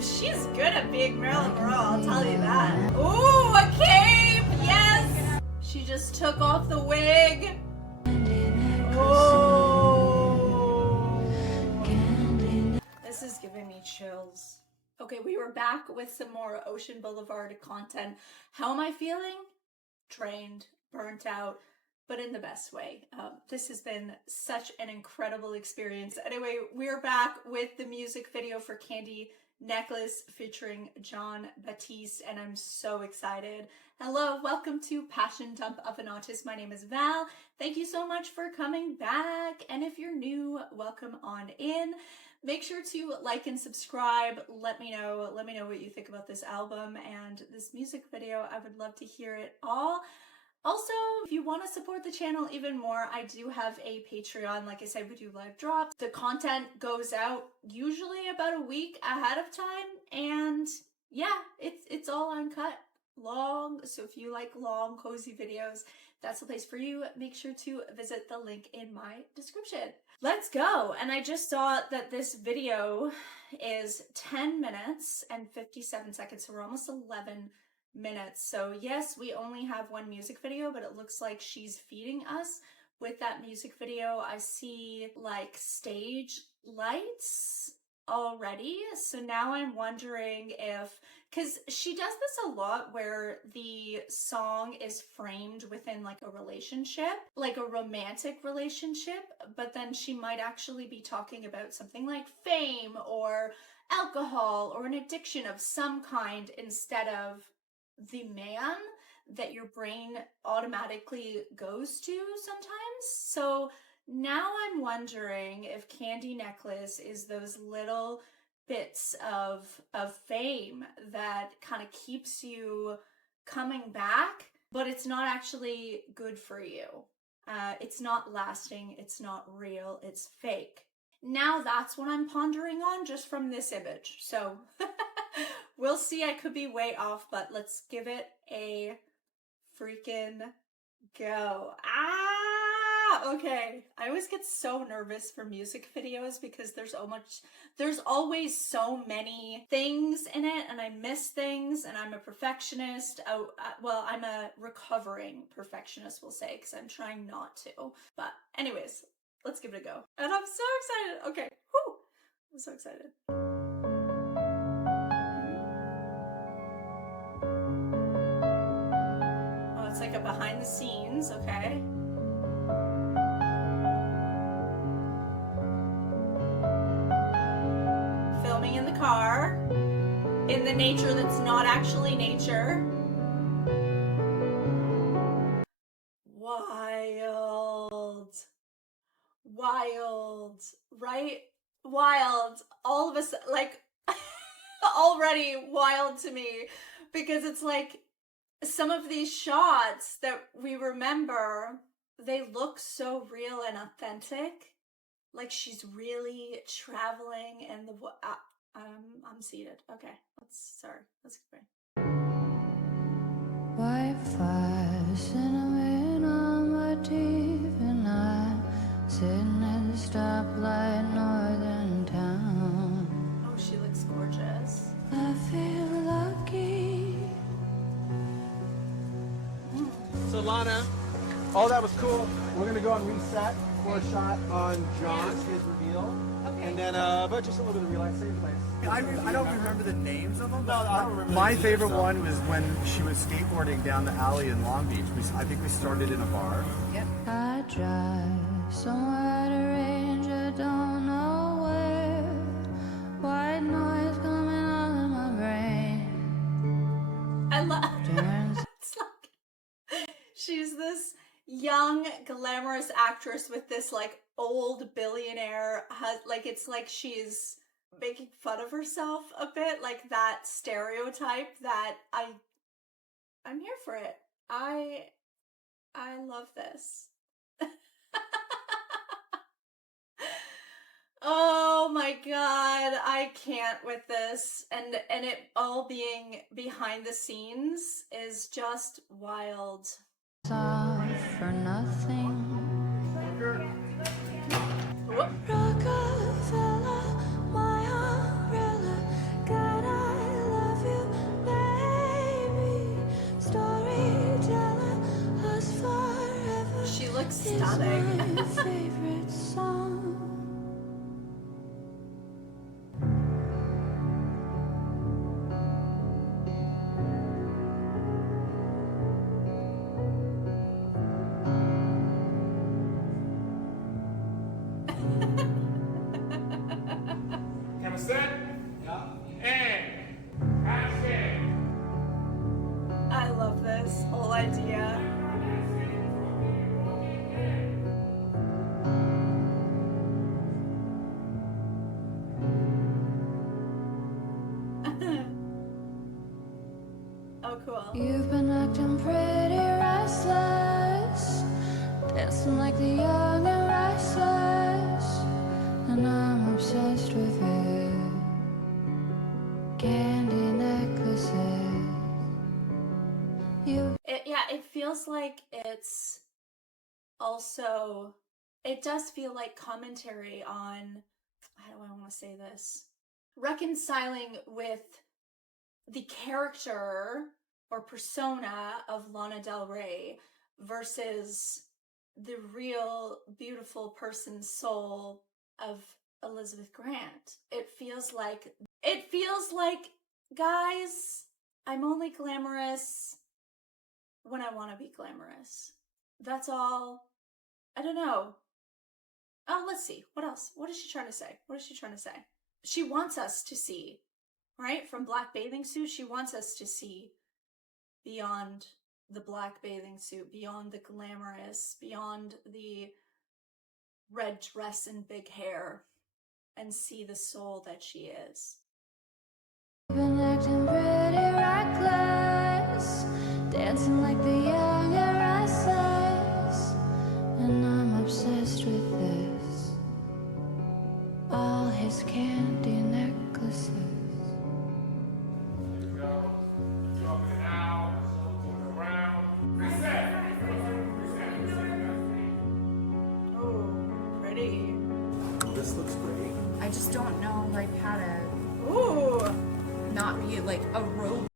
She's good at being Marilyn Monroe, I'll tell you that. Ooh, a cape! Yes! She just took off the wig. Oh! This is giving me chills. Okay, we were back with some more Ocean Boulevard content. How am I feeling? Drained, burnt out, but in the best way. This has been such an incredible experience. Anyway, we're back with the music video for Candy Necklace featuring Jon Batiste, and I'm so excited. Hello, welcome to Passion Dump of an Artist. My name is Val. Thank you so much for coming back, and if you're new, welcome on in. Make sure to like and subscribe. Let me know what you think about this album and this music video. I would love to hear it all. Also, if you want to support the channel even more, I do have a Patreon. Like I said, we do live drops. The content goes out usually about a week ahead of time, and yeah, it's all uncut, long. So if you like long, cozy videos, that's the place for you. Make sure to visit the link in my description. Let's go. And I just saw that this video is 10 minutes and 57 seconds, so we're almost 11 minutes. So yes, we only have one music video, but it looks like she's feeding us with that music video. I see like stage lights already. So now I'm wondering if, because she does this a lot where the song is framed within like a relationship, like a romantic relationship, but then she might actually be talking about something like fame or alcohol or an addiction of some kind instead of the man that your brain automatically goes to sometimes. So now I'm wondering if Candy Necklace is those little bits of fame that kind of keeps you coming back, but it's not actually good for you. It's not lasting, it's not real, it's fake. Now that's what I'm pondering on just from this image. So we'll see, I could be way off, but let's give it a freaking go. Okay. I always get so nervous for music videos because there's always so many things in it, and I miss things, and I'm a perfectionist. Well, I'm a recovering perfectionist, we'll say, because I'm trying not to. But anyways, let's give it a go. And I'm so excited. Okay. Whew. I'm so excited. Oh, it's like a behind the scenes, okay. Filming in the car, in the nature that's not actually nature. Wild, right? Wild. All of us, like, already wild to me, because it's like some of these shots that we remember, they look so real and authentic. Like she's really traveling, and I'm seated. Okay, let's keep going. Wi-Fi, cinnamon on my teeth, and I'm sitting at the stoplight, northern town. Oh, she looks gorgeous. I feel lucky. So Lana, all that was cool. We're gonna go and reset for a shot on Jon, his reveal. Okay. And then but just a little bit of relaxation. I don't remember the names of them. No, I don't remember. My favorite one was when she was skateboarding down the alley in Long Beach. I think we started in a bar. Yep. I drive somewhere at a range, I don't know where. White noise coming out of my brain. I love it's like she's this young, glamorous actress with this like old billionaire, like it's like she's making fun of herself a bit, like that stereotype that I'm here for it. I love this. Oh my god, I can't with this. And it all being behind the scenes is just wild. For nothing. Whoop. Rockefeller, my umbrella, guide dramatic. My favorite song. Camera set? Yeah. And action! I love this whole idea. Oh, cool. You've been acting pretty restless, dancing like the young and restless, and I'm obsessed with it. Candy necklaces. It feels like it's also, it does feel like commentary on, how do I want to say this? Reconciling with the character or persona of Lana Del Rey versus the real beautiful person soul of Elizabeth Grant. It feels like, guys, I'm only glamorous when I want to be glamorous. That's all. I don't know. Oh, let's see. What else? What is she trying to say? What is she trying to say? She wants us to see, right? From Black Bathing Suit, she wants us to see beyond the black bathing suit, beyond the glamorous, beyond the red dress and big hair, and see the soul that she is. Been acting pretty reckless, dancing like the young and restless, and I'm obsessed with this. All his candy necklaces. Here we go. Dropping it out. Going around. Reset. Oh, pretty. This looks great. I just don't know, like, how to Ooh. not be like a robot.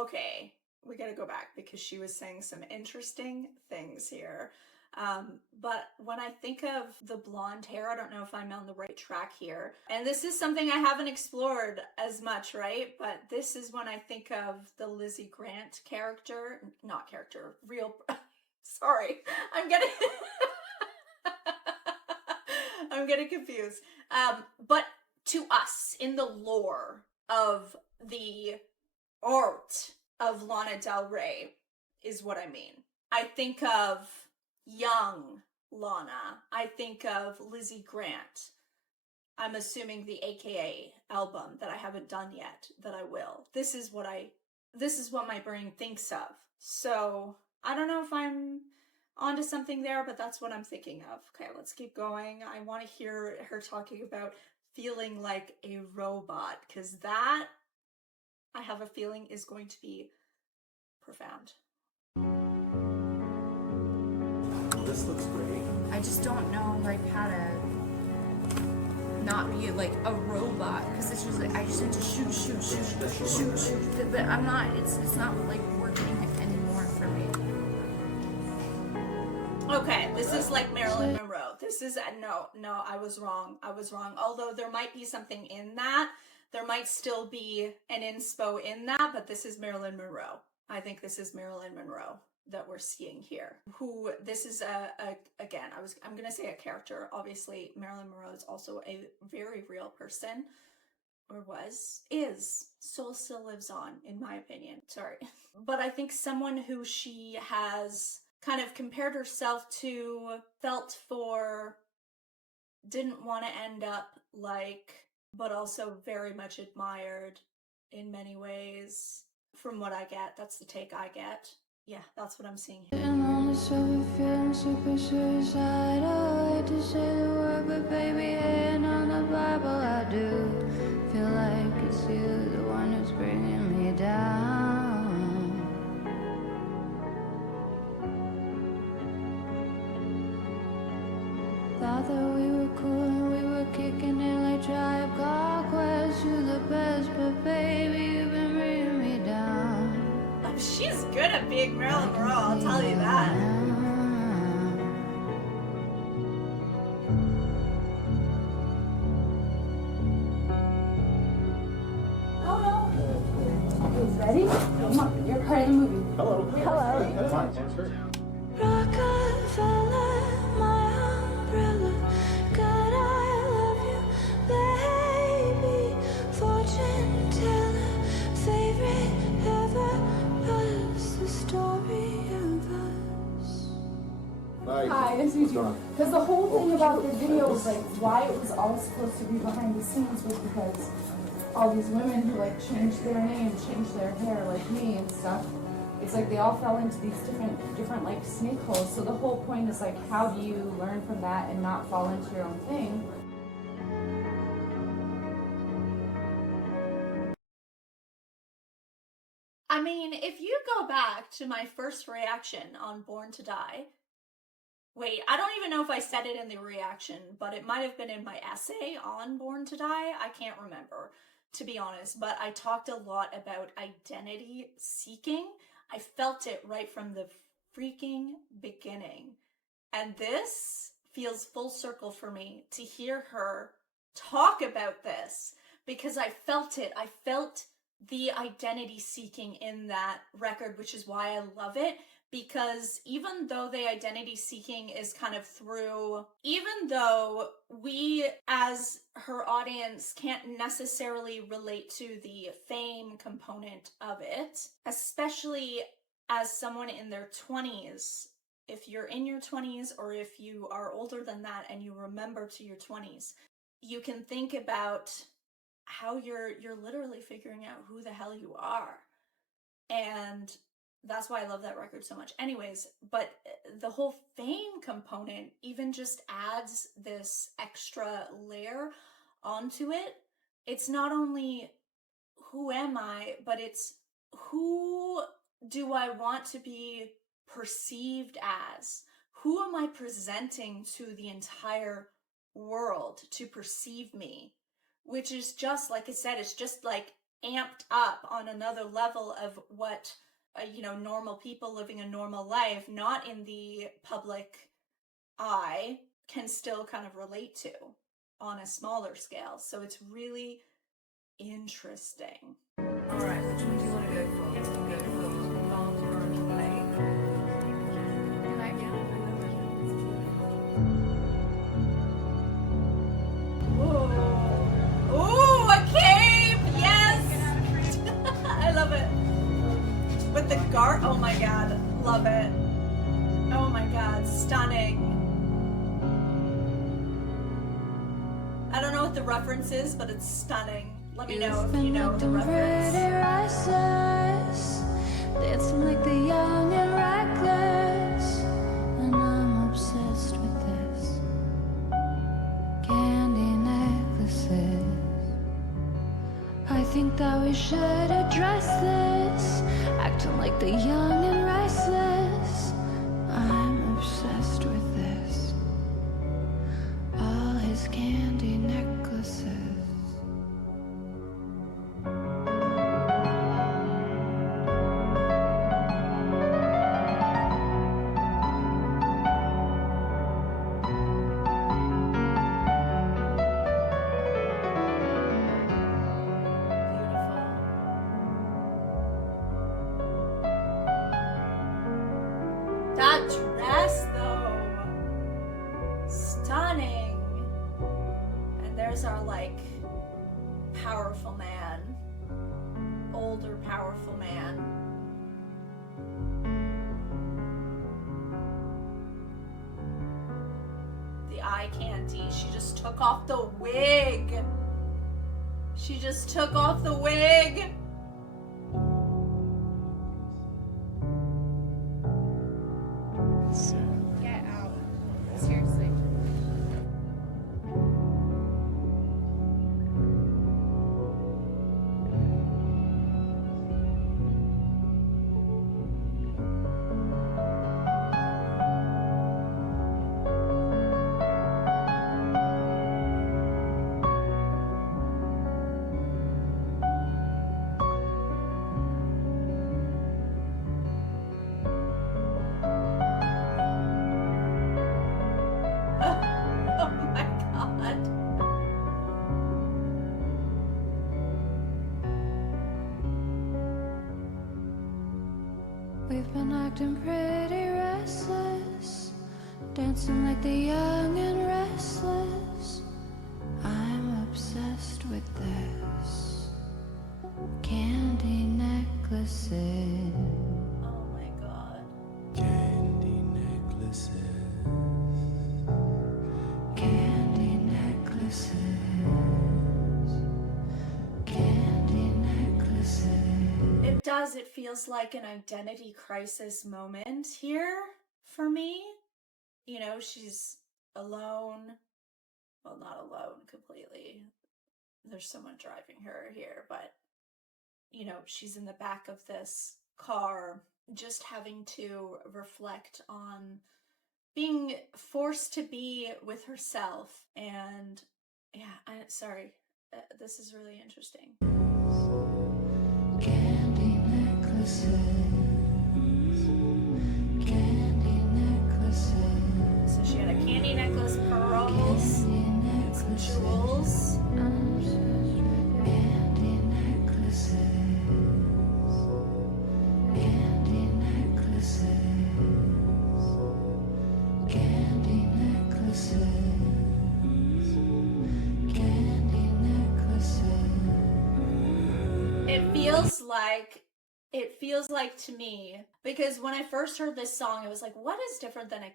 Okay, we gotta go back because she was saying some interesting things here. But when I think of the blonde hair, I don't know if I'm on the right track here. And this is something I haven't explored as much, right? But this is when I think of the Lizzie Grant character, not character, real, sorry, I'm getting, I'm getting confused. But to us, in the lore of the art of Lana Del Rey, is what I mean. I think of young Lana. I think of Lizzie Grant. I'm assuming the AKA album that I haven't done yet, that I will. This is what my brain thinks of. So I don't know if I'm onto something there, but that's what I'm thinking of. Okay, let's keep going. I want to hear her talking about feeling like a robot, because that, I have a feeling, is going to be profound. This looks great. I just don't know, like, how to not be like a robot, because it's just like I just need to shoot. But I'm not. It's not like working anymore for me. Okay, this is like Marilyn Monroe. This is no, I was wrong. Although there might be something in that. There might still be an inspo in that, but this is Marilyn Monroe. I think this is Marilyn Monroe that we're seeing here. Who, this is again, I'm gonna say a character. Obviously, Marilyn Monroe is also a very real person, or is. Soul still lives on, in my opinion. Sorry. But I think someone who she has kind of compared herself to, felt for, didn't want to end up like, but also very much admired in many ways. From what I get, that's the take I get. Yeah, that's what I'm seeing here. And on the sofa feeling super suicidal. I hate to say the word, but baby, hand on the Bible, I do feel like it's you, the one who's bringing me down. Thought that we were cool and we were kicking it like Tribe Called Quest. You're the best, but baby, you've been bringing me down. She's good at being Marilyn Monroe, I'll tell you that. Come on, you're part of the movie. Hello. Hello. That's fine. Sounds great. Rockefeller, my umbrella. God, I love you, baby. Fortune teller, favorite ever. Was the story of us. Hi, nice to meet you. Because the whole thing about the video was like why it was all supposed to be behind the scenes was because all these women who like changed their name, changed their hair like me and stuff. It's like they all fell into these different like snake holes. So the whole point is like how do you learn from that and not fall into your own thing? I mean, if you go back to my first reaction on Born to Die, wait, I don't even know if I said it in the reaction, but it might have been in my essay on Born to Die. I can't remember, to be honest, but I talked a lot about identity seeking. I felt it right from the freaking beginning. And this feels full circle for me to hear her talk about this because I felt it. I felt the identity seeking in that record, which is why I love it. Because even though the identity seeking is kind of through, even though we as her audience can't necessarily relate to the fame component of it, especially as someone in their 20s, if you're in your 20s or if you are older than that and you remember to your 20s, you can think about how you're literally figuring out who the hell you are. And that's why I love that record so much. Anyways, but the whole fame component even just adds this extra layer onto it. It's not only who am I, but it's who do I want to be perceived as? Who am I presenting to the entire world to perceive me? Which is just, like I said, it's just like amped up on another level of what normal people living a normal life, not in the public eye, can still kind of relate to on a smaller scale. So it's really interesting. All right, which one do you want to go for? You want to go for Born to Die? Can I get Whoa. Ooh, a cape! Yes! I love it. With the guard, oh my god, love it. Oh my god, stunning. I don't know what the reference is, but it's stunning. Let me know if you know the reference. Dancing like the young and reckless, and I'm obsessed with this. Candy necklaces. I think that we should address this. Acting like the young and restless. I'm obsessed with this. All his candy necklaces. That dress, though, stunning. And there's our, like, powerful man. Older, powerful man. The eye candy. She just took off the wig. She just took off the wig. Get out. Seriously. I've been acting pretty restless, dancing like the young and restless. I'm obsessed with this. Candy necklaces. Oh my god. Candy necklaces. Candy necklaces. Candy necklaces. It does. It feels like an identity crisis moment here for me. You know, she's alone. Well, not alone completely. There's someone driving her here, but, you know, she's in the back of this car, just having to reflect on being forced to be with herself. And yeah, sorry, this is really interesting. Candy necklaces. Candy necklaces. So she had a candy necklace, pearls, and some jewels. Candy necklaces. Candy necklaces. Candy necklaces. Candy necklaces. It feels like to me, because when I first heard this song, it was like, what is different than a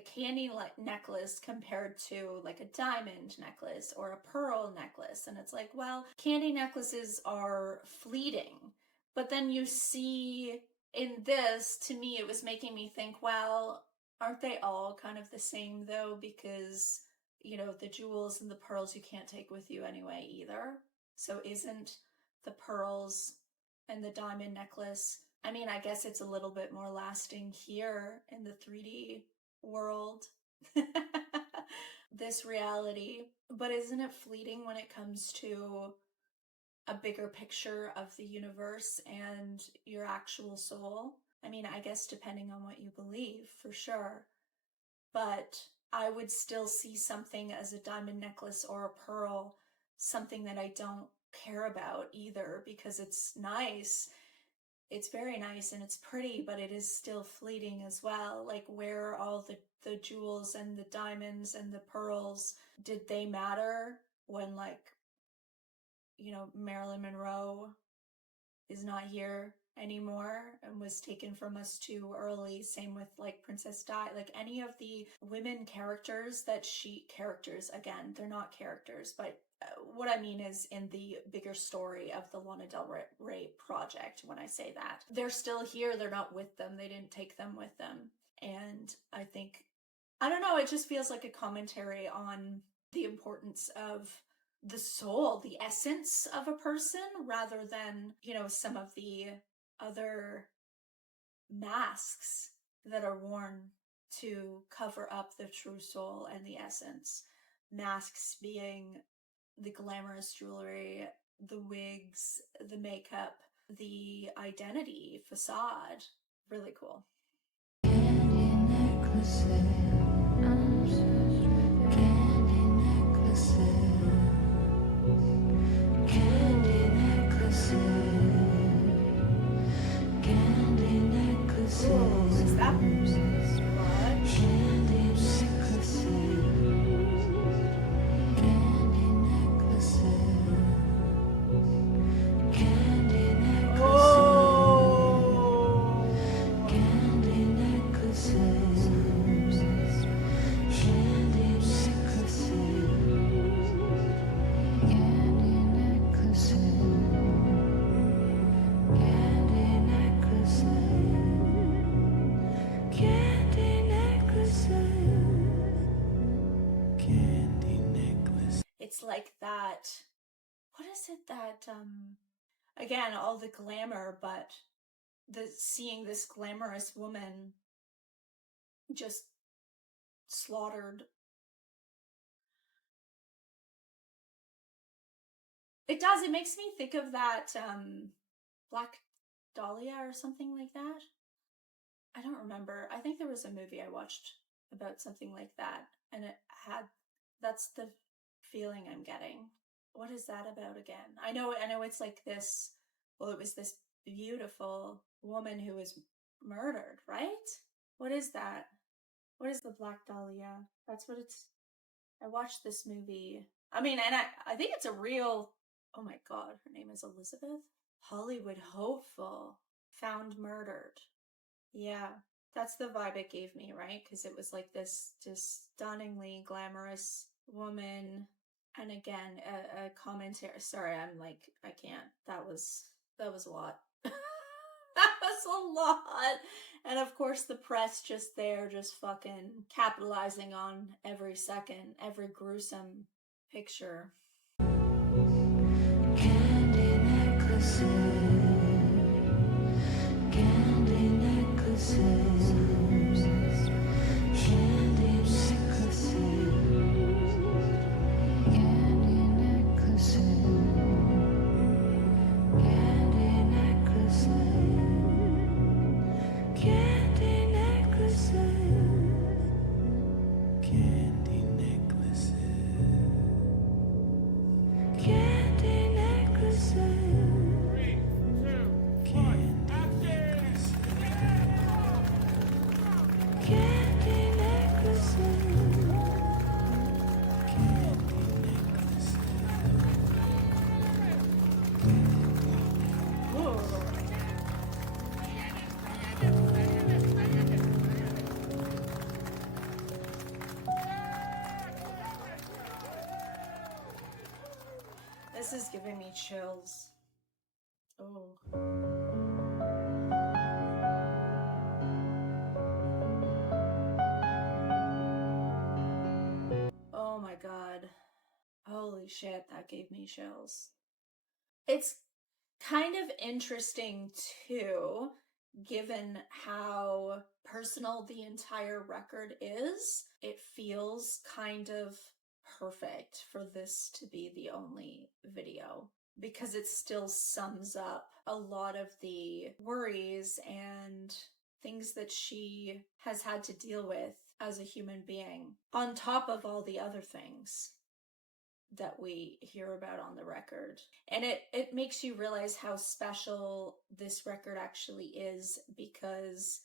candy necklace compared to like a diamond necklace or a pearl necklace? And it's like, well, candy necklaces are fleeting, but then you see in this, to me, it was making me think, well, aren't they all kind of the same though? Because, you know, the jewels and the pearls you can't take with you anyway either. So isn't the pearls and the diamond necklace, I mean, I guess it's a little bit more lasting here in the 3D world, this reality, but isn't it fleeting when it comes to a bigger picture of the universe and your actual soul? I mean, I guess depending on what you believe, for sure, but I would still see something as a diamond necklace or a pearl, something that I don't care about either, because it's nice. It's very nice and it's pretty, but it is still fleeting as well. Like, where are all the jewels and the diamonds and the pearls? Did they matter when, like, you know, Marilyn Monroe is not here anymore and was taken from us too early? Same with like Princess Di, like any of the women characters that characters, again, they're not characters, but what I mean is in the bigger story of the Lana Del Rey project, when I say that, they're still here, they're not with them, they didn't take them with them. And I think, I don't know, it just feels like a commentary on the importance of the soul, the essence of a person, rather than, you know, some of the other masks that are worn to cover up the true soul and the essence. Masks being the glamorous jewelry, the wigs, the makeup, the identity facade. Really cool. Candy necklaces. Candy necklaces. Candy necklaces. Candy necklaces. Is that Candy necklaces. Candy necklaces. Candy necklaces. Oh! Candy necklaces. Candy necklaces. Candy necklaces. Candy necklaces. Candy necklaces. Candy necklaces. It's like that, what is it that, again, all the glamour, but seeing this glamorous woman just slaughtered. It does, it makes me think of that, Black Dahlia or something like that. I don't remember. I think there was a movie I watched about something like that, and it had, that's the feeling I'm getting. What is that about again? I know it's like this, well, it was this beautiful woman who was murdered, right? What is that? What is the Black Dahlia? That's what it's... I watched this movie. I mean, and I think it's a real... Oh my god, her name is Elizabeth? Hollywood hopeful. Found murdered. Yeah, that's the vibe it gave me, right? Because it was like this just stunningly glamorous woman. And again, a commentary. Sorry, I'm like, I can't. That was a lot. That was a lot. And of course the press just there, just fucking capitalizing on every second, every gruesome picture. Candy necklaces, candy necklaces, candy necklaces, candy necklaces, candy necklaces, candy necklaces, candy necklaces. Candy necklaces. 3, 2, 1, action! Candy necklaces. Candy necklaces. Ooh. This is giving me chills. Oh. Oh my god. Holy shit, that gave me chills. It's kind of interesting too, given how personal the entire record is. It feels kind of perfect for this to be the only video, because it still sums up a lot of the worries and things that she has had to deal with as a human being, on top of all the other things that we hear about on the record. And it makes you realize how special this record actually is, because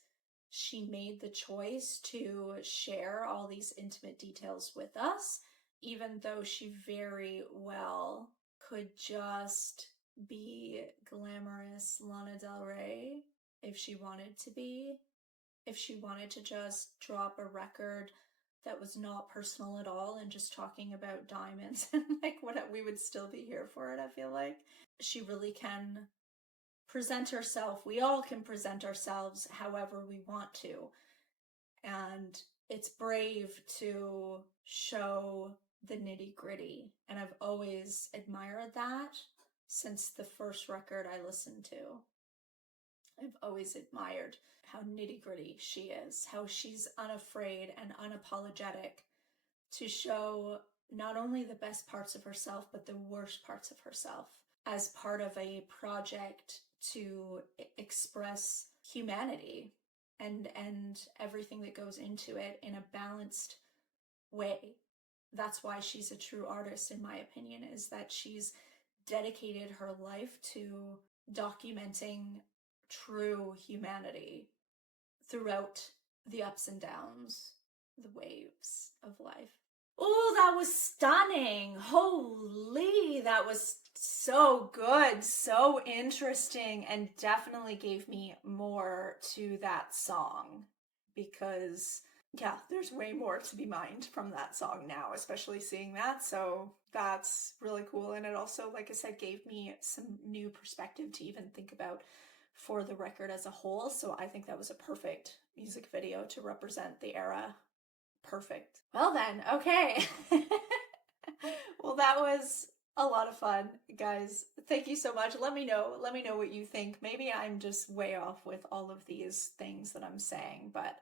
she made the choice to share all these intimate details with us, even though she very well could just be glamorous Lana Del Rey if she wanted to be, if she wanted to just drop a record that was not personal at all and just talking about diamonds and like what we would still be here for it. I feel like she really can present herself. We all can present ourselves however we want to. And it's brave to show the nitty-gritty. And I've always admired that since the first record I listened to. I've always admired how nitty-gritty she is, how she's unafraid and unapologetic to show not only the best parts of herself, but the worst parts of herself as part of a project to express humanity and everything that goes into it in a balanced way. That's why she's a true artist, in my opinion, is that she's dedicated her life to documenting true humanity throughout the ups and downs, the waves of life. Oh, that was stunning. Holy, that was so good, so interesting, and definitely gave me more to that song, because yeah, there's way more to be mined from that song now, especially seeing that. So that's really cool. And it also, like I said, gave me some new perspective to even think about for the record as a whole. So I think that was a perfect music video to represent the era. Perfect. Well then, okay. Well, that was a lot of fun, guys. Thank you so much. Let me know what you think. Maybe I'm just way off with all of these things that I'm saying, but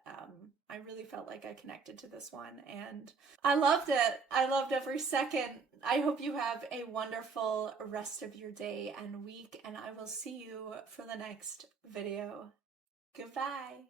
I really felt like I connected to this one and I loved it. I loved every second. I hope you have a wonderful rest of your day and week, and I will see you for the next video. Goodbye.